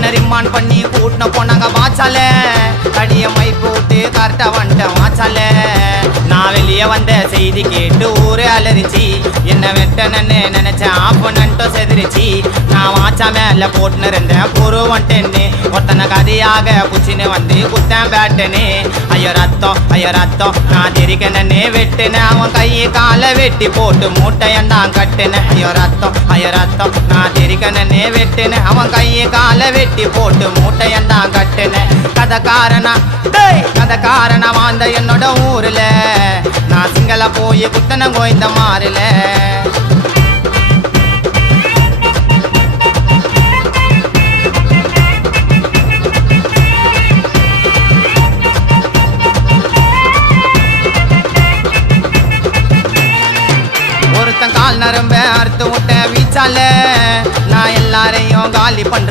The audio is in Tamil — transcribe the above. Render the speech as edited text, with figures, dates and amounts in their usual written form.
என்ன ரிமாண்ட் பண்ணி கூட்டின போனாங்க வாச்சால கடியம்மை போட்டு கரெக்டா வந்துட்டேன் வாச்சால நான் வெளியே வந்த செய்தி கேட்டு ஊரே அலறிச்சு என்ன வெட்டனன்னு நினைச்சேன் ஆப்பனன்ட்டோ செதிரிச்சு நான் வாச்சா மேல போட்டுன்னு இருந்தேன் பொறு வந்துட்டேன்னு ஒருத்தனை கதையாக புச்சின்னு வந்து குத்தேன் பேட்டுன்னு ஐயோ ரத்தம் நான் தெரிக்கனே வெட்டுனேன் அவன் கையை காலை வெட்டி போட்டு மூட்டையந்தான் கட்டுனேன் ஐயோ ரத்தம் நான் தெரிக்கனே வெட்டுனேன் அவன் கையை காலை வெட்டி போட்டு மூட்டையந்தான் கட்டுனேன் கதை காரண வாழ்ந்த என்னோட ஊர்ல நான் சிங்கள போய் குத்தன கோய்ந்த மாறல ஒருத்தன் கால் நரம்ப அறுத்து விட்ட வீச்சால நான் எல்லாரையும் காலி பண்ற